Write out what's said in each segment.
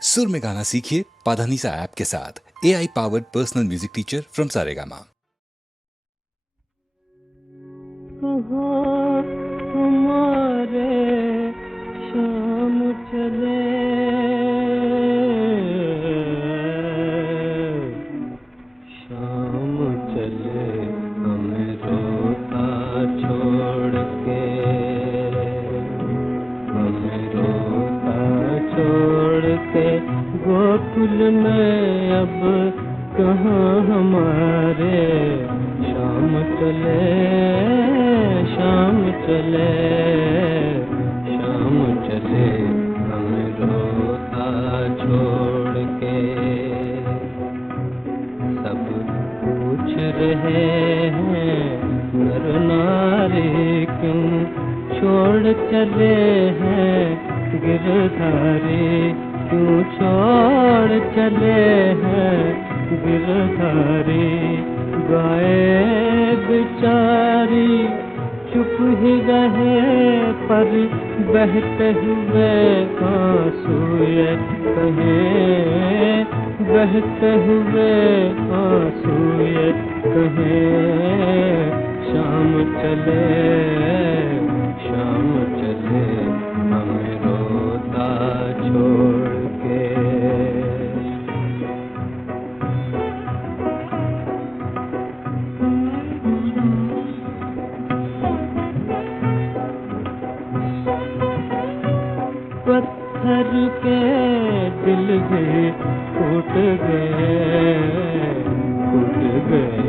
सुर में गाना सीखिए पाधानीसा ऐप के साथ। AI powered personal music teacher from Saregama. हमारे शाम चले, शाम चले हमें रोता छोड़ के, हमें रोता छोड़ के। गोकुल में अब कहाँ हमारे शाम चले, शाम चले, शाम चले हमें रोता छोड़ के। सब पूछ रहे हैं नर नारी क्यों छोड़ चले हैं, गिरधारी क्यों छोड़ चले हैं, गिरधारी। गाए बेचारी चुप ही रहे पर बहते हुए आंसू ये कहें, बहते हुए आंसू ये कहें। शाम चले, शाम चले हमें रोता छोड़ के। पत्थर के दिल भी टूट गए, टूट गए।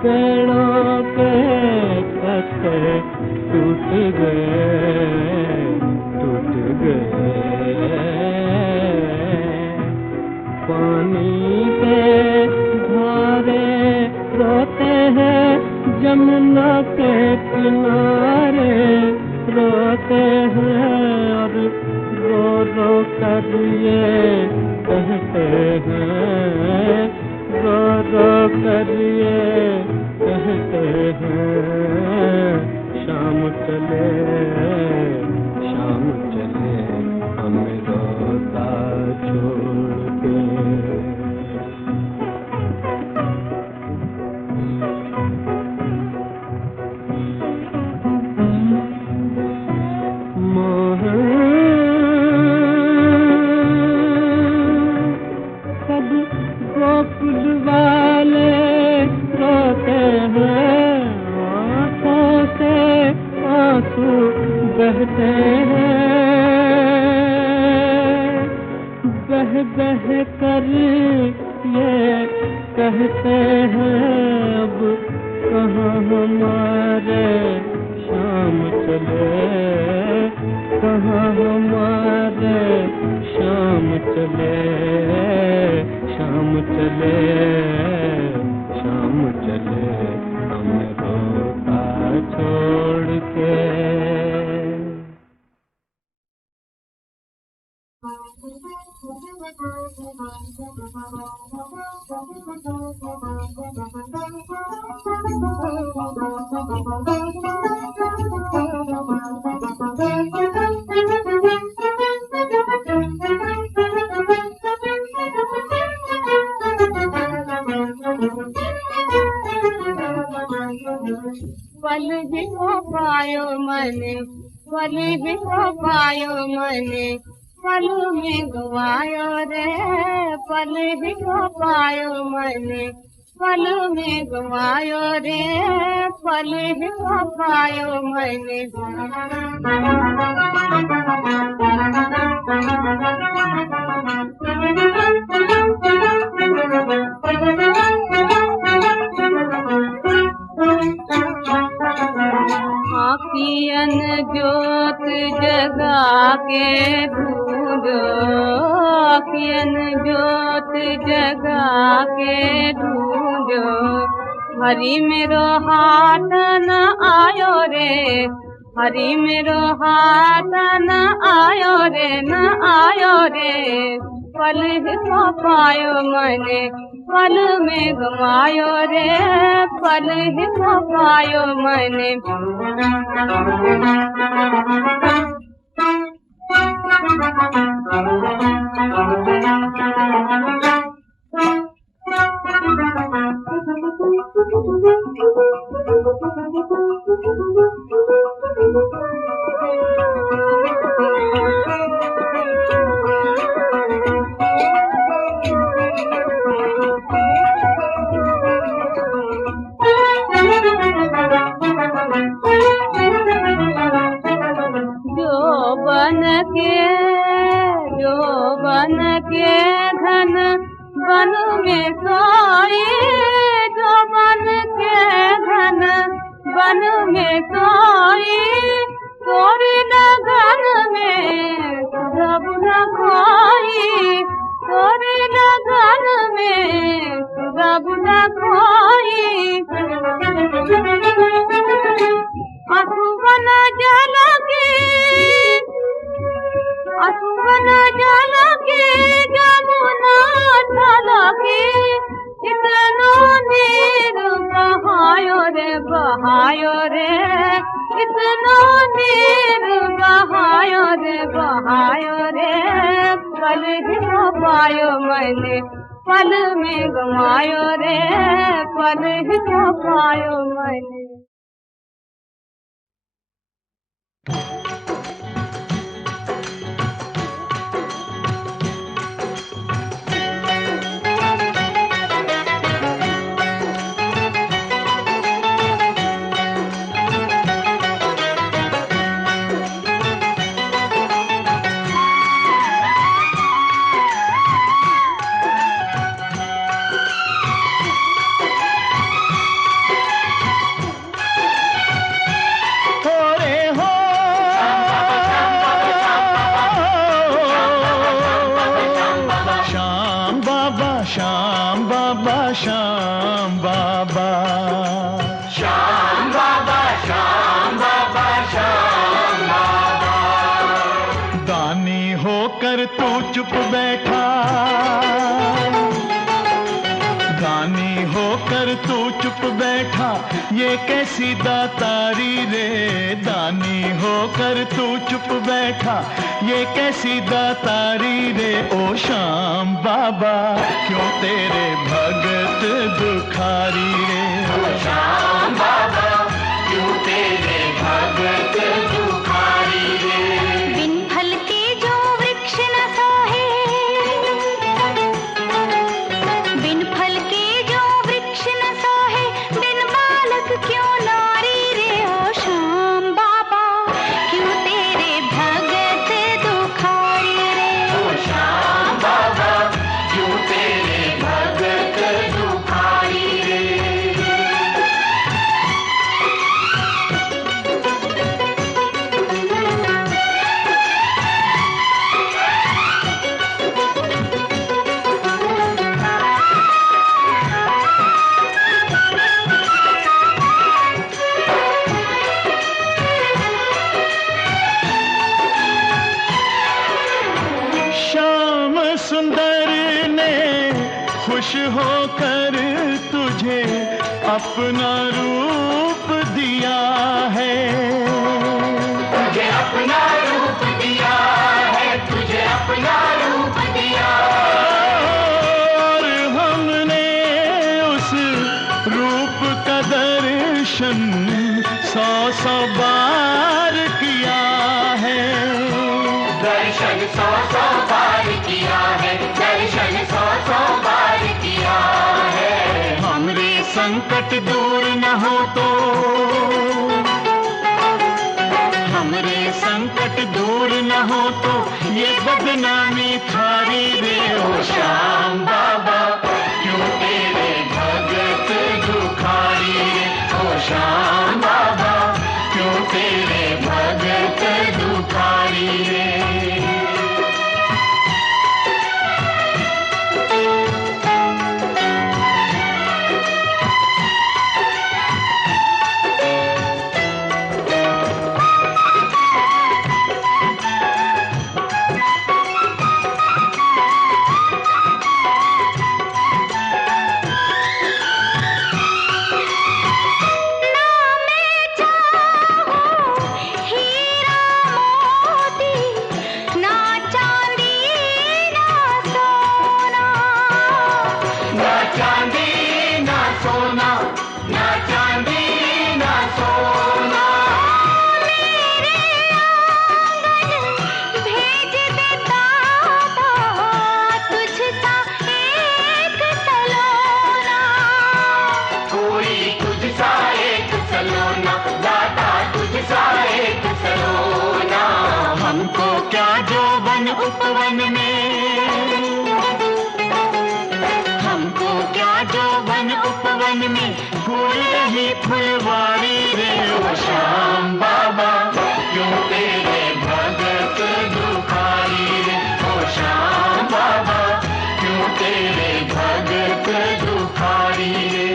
पेड़ों के पत्ते टूट गए, टूट गए। पानी के धारे रोते हैं जमुना के किनारे, रोते हैं और रो रो कर ये कहते हैं, रो रो कर ये कहते हैं। शाम चले, शाम चले हमें रोता छोड़ के। सब गोकुल वाले रोते हैं, आँखों से आंसू बहते हैं। बह बह कर ये कहते हैं अब कहाँ हमारे शाम चले, कहाँ हमारे शाम चले, शाम चले, शाम चले हमें रोता छोड़ के। पल भी हो पायो मने, पल भी हो पायो मने, पल में गवायो रे। पल भी हो पायो मने, पल में गवायो रे। पल भी हो पायो मने। आँखियन ज्योत जगा के ढूंढो, आँखियन ज्योत जगा के ढूंढो। हरि मेरो हाथ न आयो रे, हरि मेरो हाथ न आयो रे, न आयो रे। पल हो पायो मने, पल में गवायो रे। पल हो पायो मने। धन बन में सोई, जो बन के धन बन में सोई, तोरी लगन में सब न खोई, तोरी लगन में सब न खोई। अथुवन जल की, अथुवन जल की, जमुना जल की, इतना नीर बहायो रे बहायो रे, इतना नीर बहायो रे बहायो रे। पल ही न पायो मैंने, पल में गवायो रे, पल ही न पायो मैंने। श्याम बाबा, श्याम बाबा, श्याम बाबा, श्याम बाबा, श्याम बाबा। दानी होकर तू चुप बैठा, दानी होकर तू चुप बैठा, ये कैसी दातारी रे। दानी होकर तू चुप बैठा, ये कैसी दातारी रे। ओ श्याम बाबा, क्यों तेरे भगत दुखारी रे। ओ श्याम बाबा, क्यों तेरे भगत दुखारी रे। बिन फल के जो वृक्ष न सोहे, बिन फल के जो वृक्ष न सोहे, बिन बालक क्यों नारी रे। ओ श्याम बाबा, क्यों तेरे भगत दुखारी रे। ओ श्याम बाबा, क्यों तेरे भगत दुखारी रे। श्याम सुंदर ने खुश होकर तुझे अपना रूप दिया है। तुझे अपना रूप दिया है, तुझे अपना रूप दिया। और हमने उस रूप का दर्शन 100 बार किया है। दर्शन 100 बार किया है, दर्शन 100 बार किया है। हमरे संकट दूर न हो तो, हमरे संकट दूर न हो तो, ये बदनामी थारी रे। ओ श्याम बाबा, क्यों तेरे भगत दुखारी रे। ओ श्याम बाबा, क्यों तेरे भगत दुखारी रे। वन उपवन में, हमको क्या जो वन उपवन में फूल रही फुलवारी रे ओ श्याम बाबा, क्यों तेरे भगत दुखारी रे ओ श्याम बाबा, क्यों तेरे भगत दुखारी रे।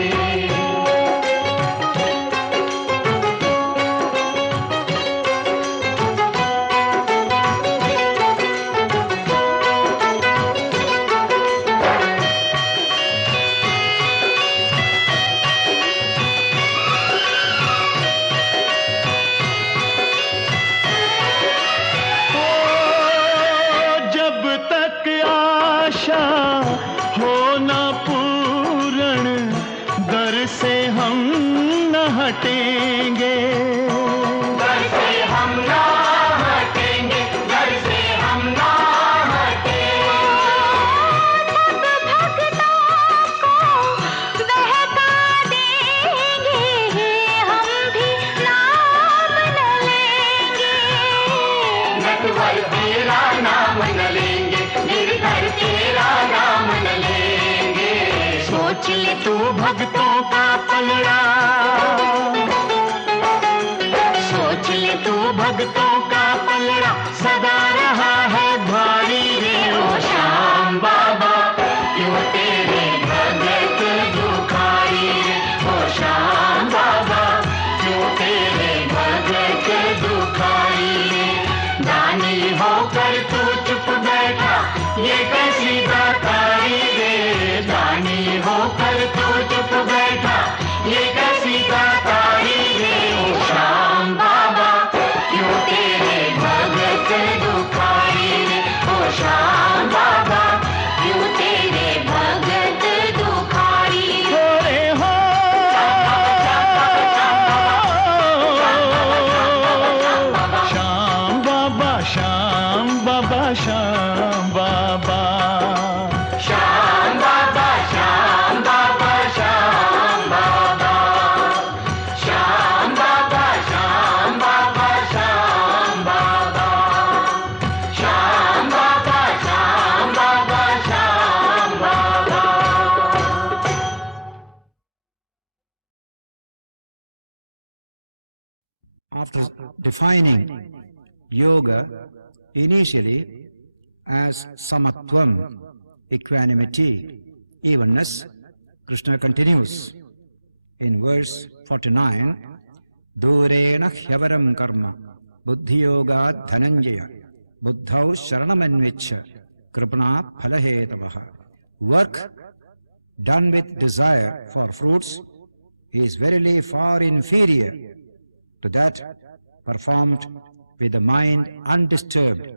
हटेंगे घर से हम ना हटेंगे, घर से हम ना हटेंगे। सब भक्तों को बहका देंगे, हम भी नाम न लेंगे, नटवर तेरा नाम न लेंगे, गिरधर तेरा नाम न लेंगे। सोच ले तू भक्तों का पलड़ा, सोच ले तू भक्तों का पलड़ा सदा रहा है भारी रे ओ श्याम बाबा, क्यों तेरे भगत दुखारी रे ओ श्याम बाबा, क्यों तेरे भगत दुखारी रे। दानी होकर तू चुप बैठा ये कैसी दातारी रे, दानी होकर तू चुप बैठा ये कैसी दातारी रे ओ श्याम बाबा, क्यों तेरे भगत दुखारी रे ओ श्याम बाबा, क्यों तेरे भगत दुखारी रे हो। श्याम बाबा श्याम बाबा श्याम बाबा, श्याम बाबा श्याम बाबा श्याम बाबा, श्याम बाबा श्याम बाबा श्याम बाबा, श्याम बाबा श्याम बाबा श्याम बाबा। After defining yoga initially as samatvam, equanimity, evenness, Krishna continues in verse 49, Durena hyavaram karma, buddhi yoga dhananjaya, buddhau sharaнаmanvichya, kripana phalahetavaha. Work done with desire for fruits is verily far inferior to that performed with the mind undisturbed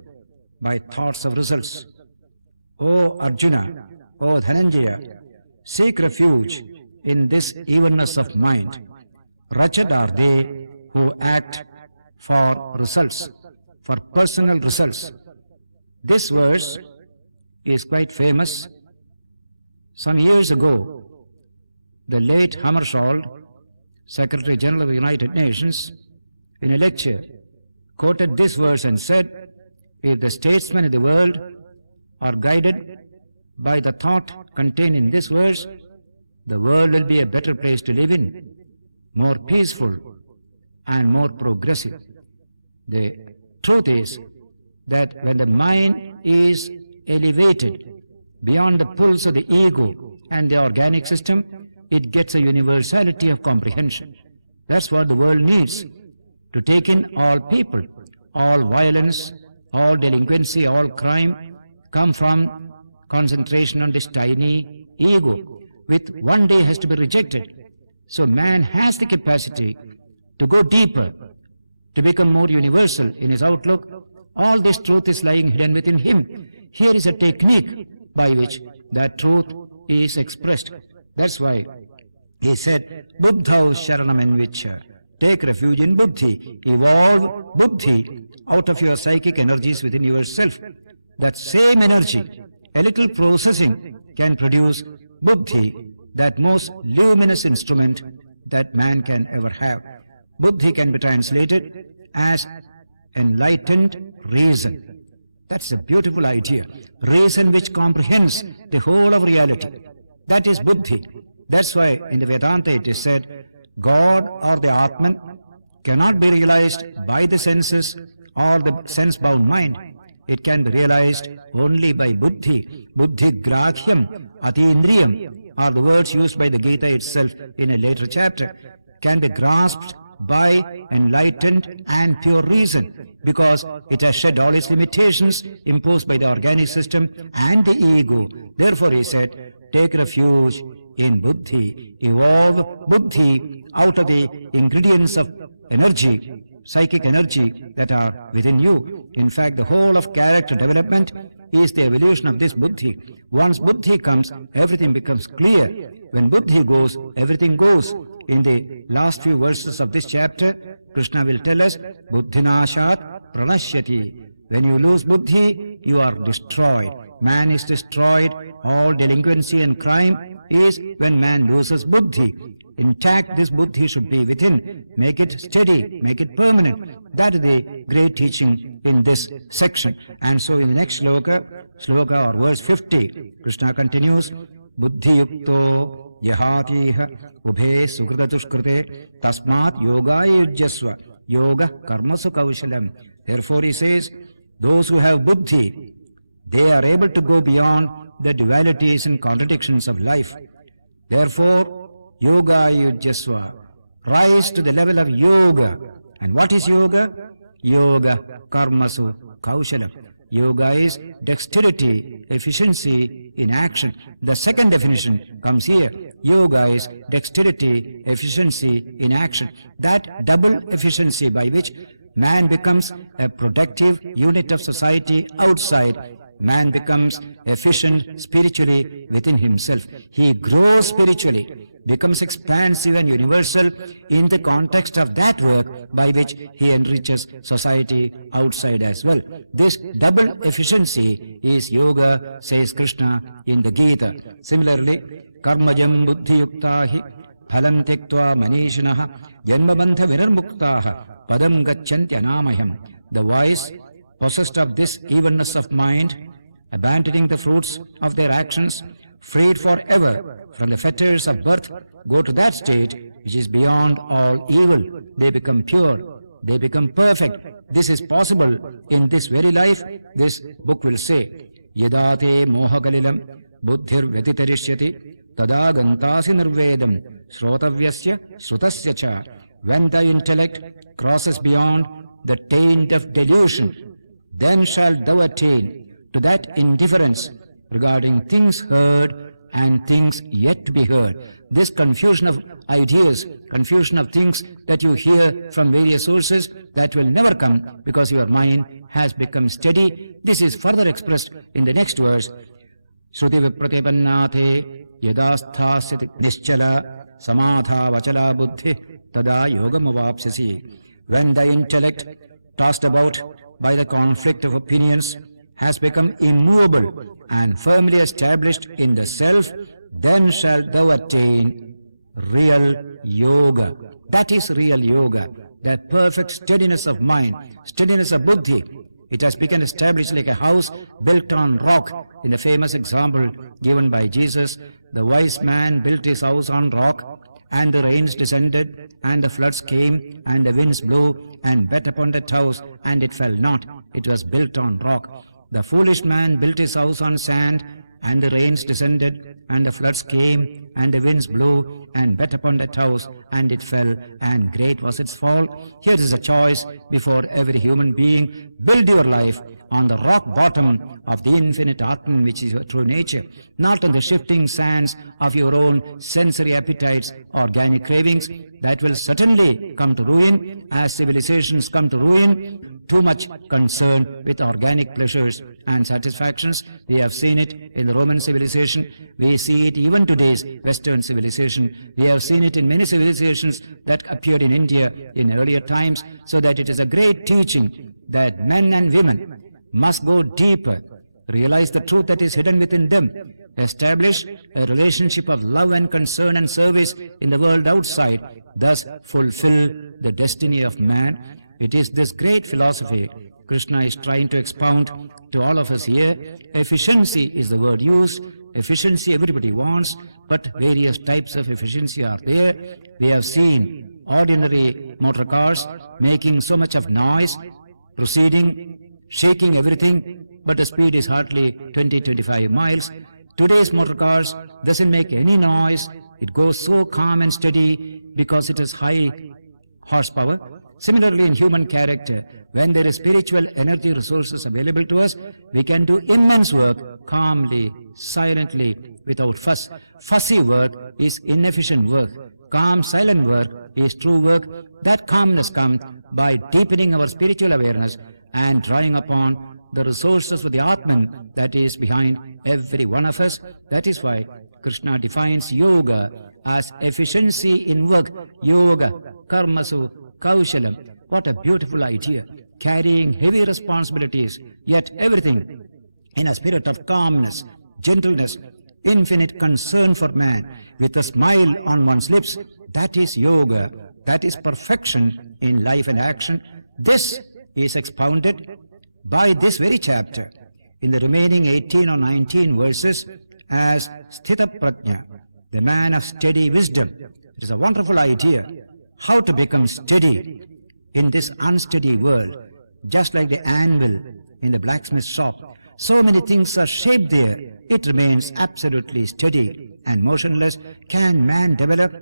by thoughts of results. O Arjuna, O Dhananjaya, seek refuge in this evenness of mind. Wretched are they who act for results, for personal results. This verse is quite famous. Some years ago, the late Hammarskjöld, Secretary General of the United Nations, in a lecture, quoted this verse and said, if the statesmen of the world are guided by the thought contained in this verse, the world will be a better place to live in, more peaceful and more progressive. The truth is that when the mind is elevated beyond the pulls of the ego and the organic system, it gets a universality of comprehension. That's what the world needs, to take in all people. All violence, all delinquency, all crime come from concentration on this tiny ego, which one day has to be rejected. So man has the capacity to go deeper, to become more universal in his outlook. All this truth is lying hidden within him. Here is a technique by which that truth is expressed. That's why he said, Buddhau sharanamenvichya. Take refuge in buddhi. Evolve buddhi out of your psychic energies within yourself. That same energy, a little processing, can produce buddhi, that most luminous instrument that man can ever have. Buddhi can be translated as enlightened reason. That's a beautiful idea. Reason which comprehends the whole of reality. That is buddhi. That's why in the Vedanta it is said, God or the Atman cannot be realized by the senses or the sense-bound mind. It can be realized only by buddhi. Buddhi grahyam atindriyam are the words used by the Gita itself in a later chapter, can be grasped by enlightened and pure reason, because it has shed all its limitations imposed by the organic system and the ego. Therefore, he said, take refuge in buddhi, evolve buddhi out of the ingredients of energy, psychic energy that are within you. In fact, the whole of character development is the evolution of this buddhi. Once buddhi comes, everything becomes clear. When buddhi goes, everything goes. In the last few verses of this chapter, Krishna will tell us, buddhinashat pranashyati. When you lose buddhi, you are destroyed. Man is destroyed. All delinquency and crime is when man loses buddhi. Intact, this buddhi should be within. Make it steady, make it permanent. That is the great teaching in this section. And so in the next shloka or verse 50, Krishna continues, buddhi yukto yahatiha ubhe sukritatushkrite tasmat yogaya yujyasva yoga karmasu kaushalam. Therefore he says, those who have buddhi, they are able to go beyond the dualities and contradictions of life. Therefore, yoga yujyasva, rise to the level of yoga. And what is yoga? Yoga karmasu kaushalam. Yoga is dexterity, efficiency in action. The second definition comes here. Yoga is dexterity, efficiency in action. That double efficiency by which man becomes a productive unit of society outside, man becomes efficient spiritually within himself. He grows spiritually, becomes expansive and universal in the context of that work by which he enriches society outside as well. This double efficiency is yoga, says Krishna in the Gita. Similarly, karmajam buddhi yuktahi phalam tektva manishinaha janmabandha vinarmuktaha padam gacchantya namayam. The wise, possessed of this evenness of mind, abandoning the fruits of their actions, freed forever from the fetters of birth, go to that state which is beyond all evil. They become pure, they become perfect. This is possible in this very life. This book will say, Yedate mohakalilam buddhir vyatitarishyati tada gantasi nirvedam shrotavyasya shrutasya cha. When the intellect crosses beyond the taint of delusion, then shalt thou attain to that indifference regarding things heard and things yet to be heard. This confusion of ideas, confusion of things that you hear from various sources, that will never come because your mind has become steady. This is further expressed in the next verse. Shruti vipratipannate yadasthasyati nischala samadha vachala buddhi tada yogamavapsasi. When the intellect, tossed about by the conflict of opinions, has become immovable and firmly established in the self, then shalt thou attain real yoga. That is real yoga, that perfect steadiness of mind, steadiness of buddhi. It has become established like a house built on rock. In the famous example given by Jesus, the wise man built his house on rock, and the rains descended, and the floods came, and the winds blew, and beat upon that house, and it fell not. It was built on rock. The foolish man built his house on sand, and the rains descended, and the floods came, and the winds blew, and beat upon that house, and it fell, and great was its fall. Here is a choice before every human being. Build your life on the rock bottom of the infinite Atman, which is your true nature, not on the shifting sands of your own sensory appetites, organic cravings. That will certainly come to ruin, as civilizations come to ruin. Too much concern with organic pleasures and satisfactions. We have seen it in the Roman civilization. We see it even today's Western civilization. We have seen it in many civilizations that appeared in India in earlier times, so that it is a great teaching that men and women must go deeper, realize the truth that is hidden within them, establish a relationship of love and concern and service in the world outside, thus fulfill the destiny of man. It is this great philosophy Krishna is trying to expound to all of us here. Efficiency is the word used. Efficiency everybody wants, but various types of efficiency are there. We have seen ordinary motor cars making so much of noise, proceeding, shaking everything, but the speed is hardly 20-25 miles. Today's motor cars doesn't make any noise. It goes so calm and steady because it has high horsepower. Similarly, in human character, when there is spiritual energy resources available to us, we can do immense work calmly, silently, without fuss. Fussy work is inefficient work. Calm, silent work is true work. That calmness comes by deepening our spiritual awareness and drawing upon the resources of the Atman that is behind every one of us. That is why Krishna defines yoga as efficiency in work. Yoga, karmasu, kaushalam. What a beautiful idea. Carrying heavy responsibilities, yet everything in a spirit of calmness, gentleness, infinite concern for man, with a smile on one's lips. That is yoga. That is perfection in life and action. This is expounded by this very chapter in the remaining 18 or 19 verses as Sthita Prajna, the man of steady wisdom. It is a wonderful idea how to become steady in this unsteady world. Just like the anvil in the blacksmith shop, so many things are shaped there. It remains absolutely steady and motionless. Can man develop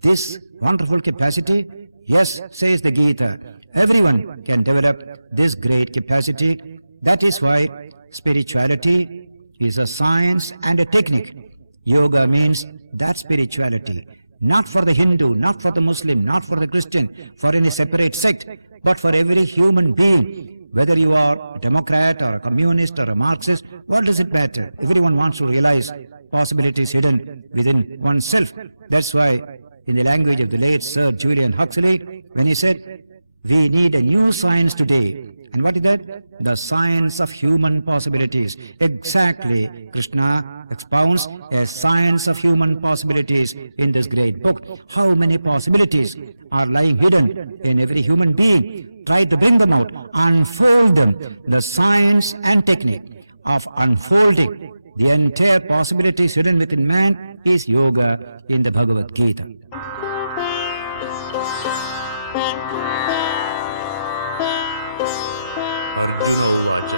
this wonderful capacity? Yes, says the Gita. Everyone can develop this great capacity. That is why spirituality is a science and a technique. Yoga means that spirituality, not for the Hindu, not for the Muslim, not for the Christian, for any separate sect, but for every human being. Whether you are a Democrat or a communist or a Marxist, what does it matter? Everyone wants to realize possibilities hidden within oneself. That's why in the language of the late Sir Julian Huxley, when he said, we need a new science today. And what is that? The science of human possibilities. Exactly, Krishna expounds a science of human possibilities in this great book. How many possibilities are lying hidden in every human being? Try to bring them out, unfold them. The science and technique of unfolding the entire possibilities hidden within man is yoga in the Bhagavad Gita. Arjun उवाच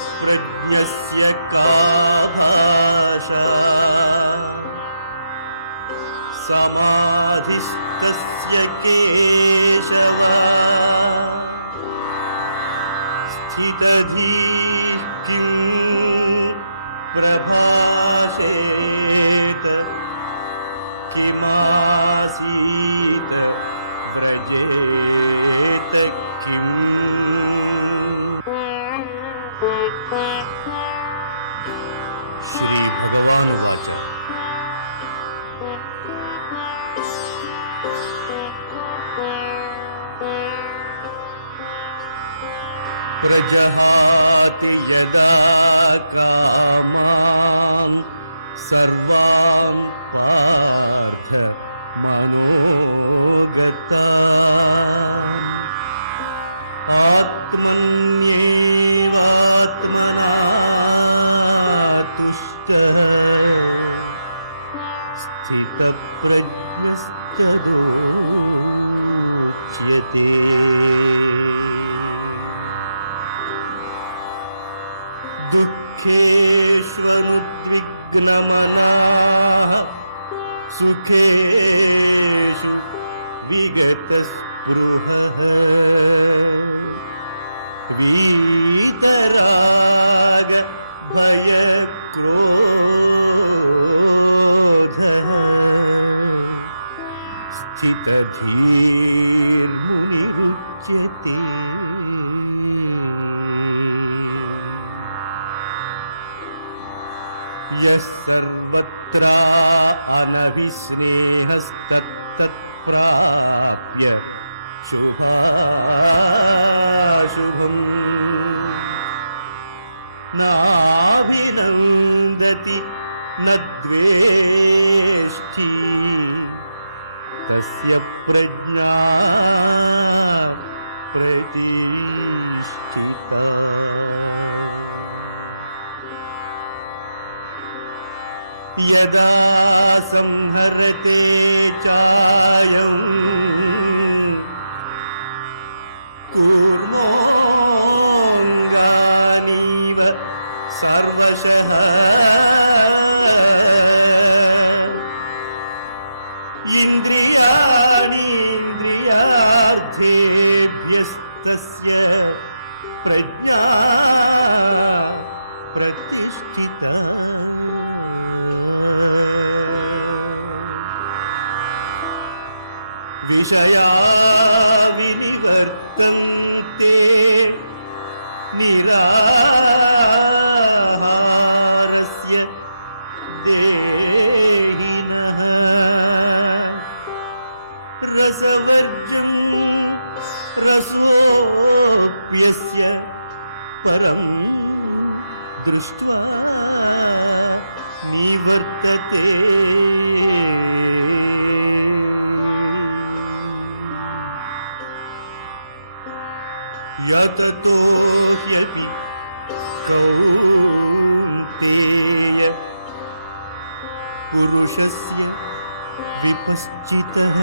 स्थितप्रज्ञस्य का भाषा समाधिस्तस्य केशव स्थितधीः किं प्रभाषेत किमासीत व्रजेत किम्। श्री भगवान उवाच प्रजहाति यदा कामान् सर्वान् पार्थ मनोगतान् आत्मन्येवात्मना तुष्टः स्थितप्रज्ञस्तदोच्यते। दुःखेष्वनुद्विग्नमनाः सुखेषु विगतस्पृहः वीतराग भयक्रोधः स्थितधीर्मुनिरुच्यते। यः सर्वत्रा अनभिस्नेहस्तत्तत्प्राप्य शुभाशुभम् नाभिनन्दति न द्वेष्टि तस्य प्रज्ञा प्रतिष्ठिता। यदा संहरते चायं कूर्मोऽङ्गानीव सर्वशः इन्द्रियाणीन्द्रियार्थेभ्यस्तस्य प्रज्ञा प्रतिष्ठिता। विषया विनिवर्तन्ते निराहारस्य देहिनः। रसवर्जं रसोऽप्यस्य परं दृष्ट्वा निवर्तते। यततो ह्यपि कौन्तेय पुरुषस्य विपश्चितः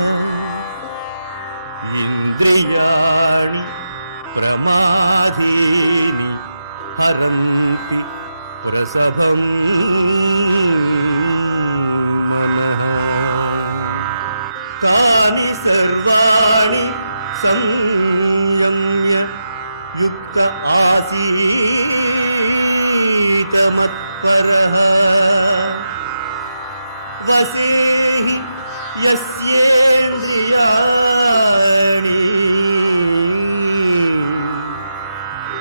इन्द्रियाणि प्रमादीनि हरन्ति प्रसभं मनः। तानि सर्वाणि संयम्य युक्त आसीत मत्परः। वसेहि यस्येन्द्रियाणि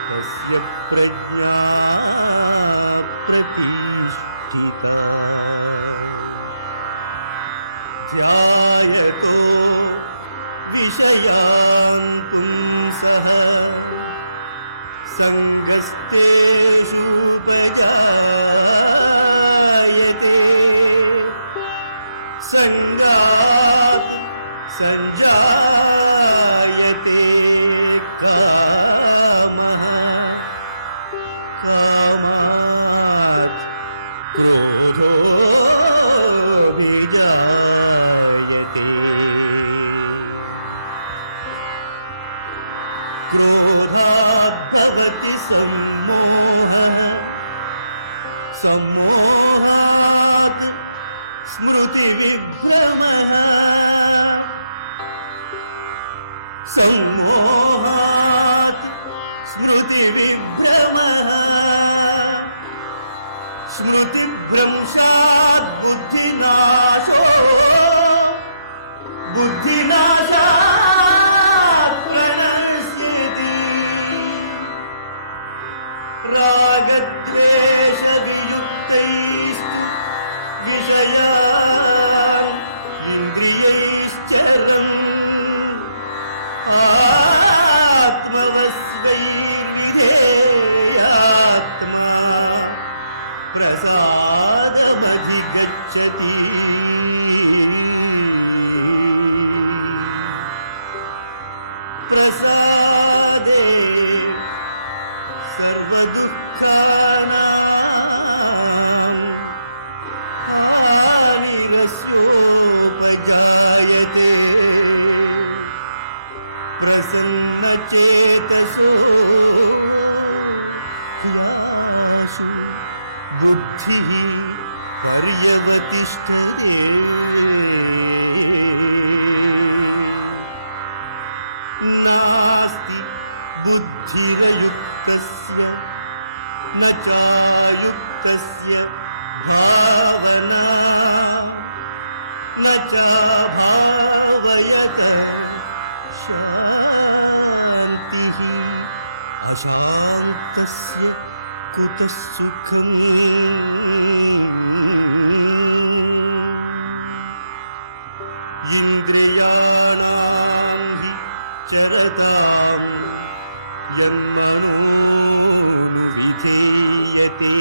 तस्य प्रज्ञा प्रतिष्ठिता। ध्यायतो विषयान् पुंसः सङ्गस्तेषुपजायते। संगात् संजायते कामः। कामात् क्रोधोऽभिजायते। क्रोधात् भवति सम्मोहः। सम्मोहात् स्मृतिविभ्रमः। सम्मोहात् स्मृतिविभ्रमः। स्मृतिभ्रंशात् बुद्धिनाशो। बुद्धिनाशात् प्रणश्यति। रागद्वेषवियुक्तैस्तु विषयान् इन्द्रियैश्चरन् आत्मवस्वैर्विधेयात्मा प्रसादमधिगच्छति। प्रसादे सर्वदुःखानां हानिरस्योपजायते। प्रसन्नचेतसो ह्याशु बुद्धिः पर्यवतिष्ठते। नास्ति बुद्धिरयुक्तस्य न चायुक्तस्य भावना। न चाभावयत शान्तिः। अशान्तस्य कुतः सुखम्। इन्द्रियाणां हि चरतां यन्मनोनुविधीयते।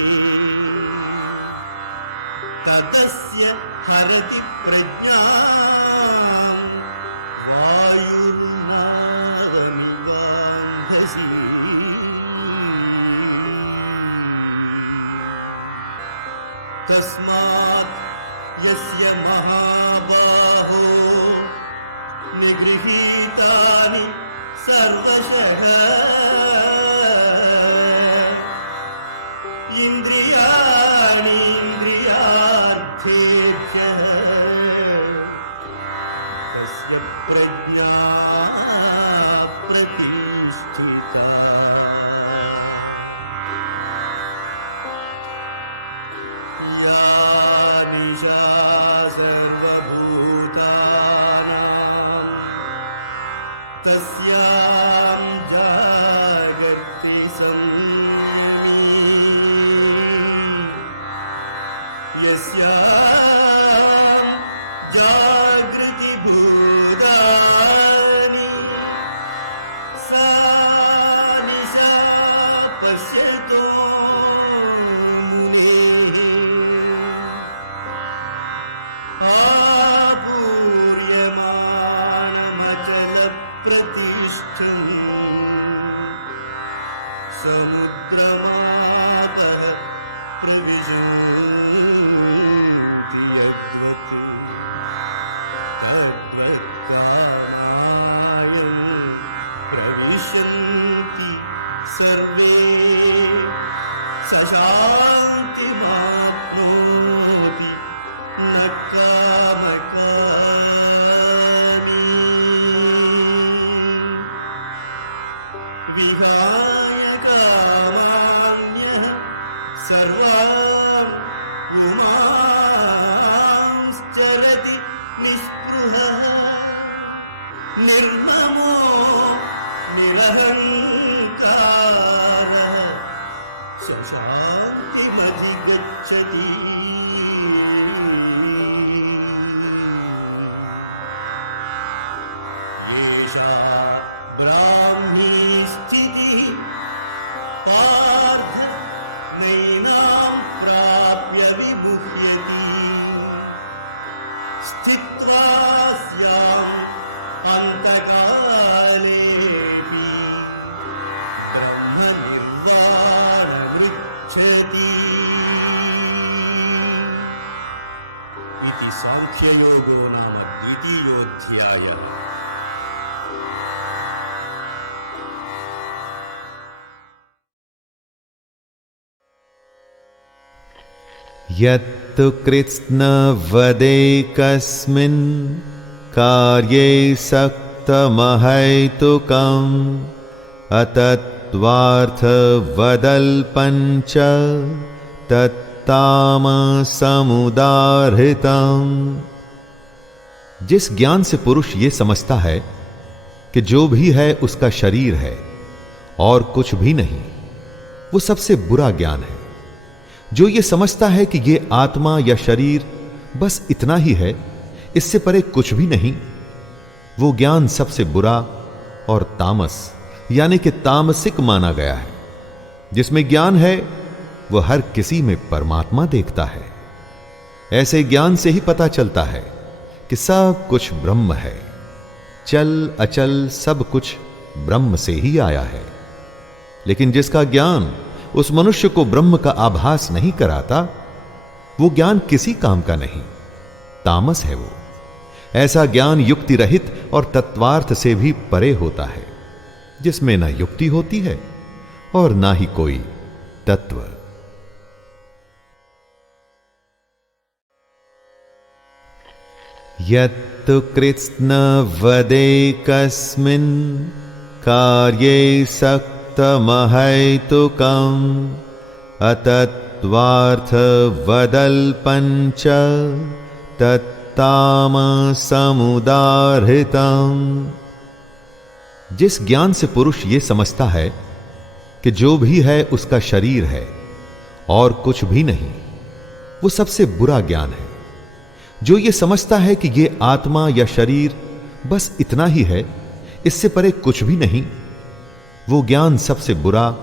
तदस्य हरति प्रज्ञां वायुर्नावमिवाम्भसि तस्मात् यस्य महाबाहो निगृहीतानि सर्वशः इन्द्रियाणि इन्द्रियार्थेभ्यः तस्य प्रज्ञा प्रतिष्ठिता या निशा सर्वभूतानां तस्यां जागर्ति संयमी यस्यां जागृति भूतानि सा निशा पश्यतो मुनेः आपूर्यमाणमचलप्रतिष्ठम् समुद्रमापः प्रविशन्ति यद्वत् तद्वत् कामायं प्रविशन्ति सर्वे स शान्तिमाप्नोति न कामकामी विहाय कामान्यः सर्वान् पुमांश्चरति निःस्पृहः निर्ममो निरहङ्कारः शान्तिमधिगच्छति येषा ब्राह्मी स्थितिः पार्थ नैनां प्राप्य विमुह्यति स्थित्वा स्याम् अन्तकालेऽपि ब्रह्म निर्वाणमृच्छति इति सांख्ययोगो नाम द्वितीयोऽध्यायः। यत्तु कृत्स्नवदेकस्मिन् कार्ये सक्तमहैतुकम् अतत्त्वार्थवदल्पञ्च तत्तामसमुदाहृतम्। जिस ज्ञान से पुरुष ये समझता है कि जो भी है उसका शरीर है और कुछ भी नहीं, वो सबसे बुरा ज्ञान है। जो ये समझता है कि ये आत्मा या शरीर बस इतना ही है, इससे परे कुछ भी नहीं, वो ज्ञान सबसे बुरा और तामस यानी कि तामसिक माना गया है। जिसमें ज्ञान है वो हर किसी में परमात्मा देखता है। ऐसे ज्ञान से ही पता चलता है कि सब कुछ ब्रह्म है, चल अचल सब कुछ ब्रह्म से ही आया है। लेकिन जिसका ज्ञान उस मनुष्य को ब्रह्म का आभास नहीं कराता, वो ज्ञान किसी काम का नहीं, तामस है वो। ऐसा ज्ञान युक्ति रहित और तत्वार्थ से भी परे होता है, जिसमें ना युक्ति होती है और ना ही कोई तत्व। यत्तु कृत्स्नवदेकस्मिन् कार्ये सक्तमहैतुकम् अतत्त्वार्थवदल्पञ्च तत्तामसमुदाहृतम्। जिस ज्ञान से पुरुष ये समझता है कि जो भी है उसका शरीर है और कुछ भी नहीं, वो सबसे बुरा ज्ञान है। जो ये समझता है कि ये आत्मा या शरीर बस इतना ही है, इससे परे कुछ भी नहीं, वो ज्ञान सबसे बुरा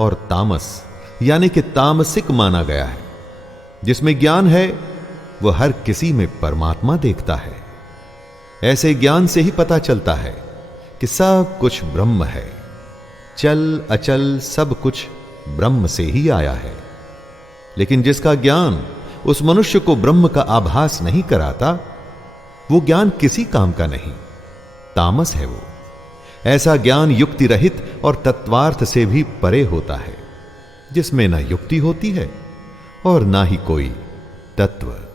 और तामस यानी कि तामसिक माना गया है। जिसमें ज्ञान है वह हर किसी में परमात्मा देखता है। ऐसे ज्ञान से ही पता चलता है कि सब कुछ ब्रह्म है, चल अचल सब कुछ ब्रह्म से ही आया है। लेकिन जिसका ज्ञान उस मनुष्य को ब्रह्म का आभास नहीं कराता, वो ज्ञान किसी काम का नहीं, तामस है वो। ऐसा ज्ञान युक्ति रहित और तत्वार्थ से भी परे होता है, जिसमें न युक्ति होती है और ना ही कोई तत्व।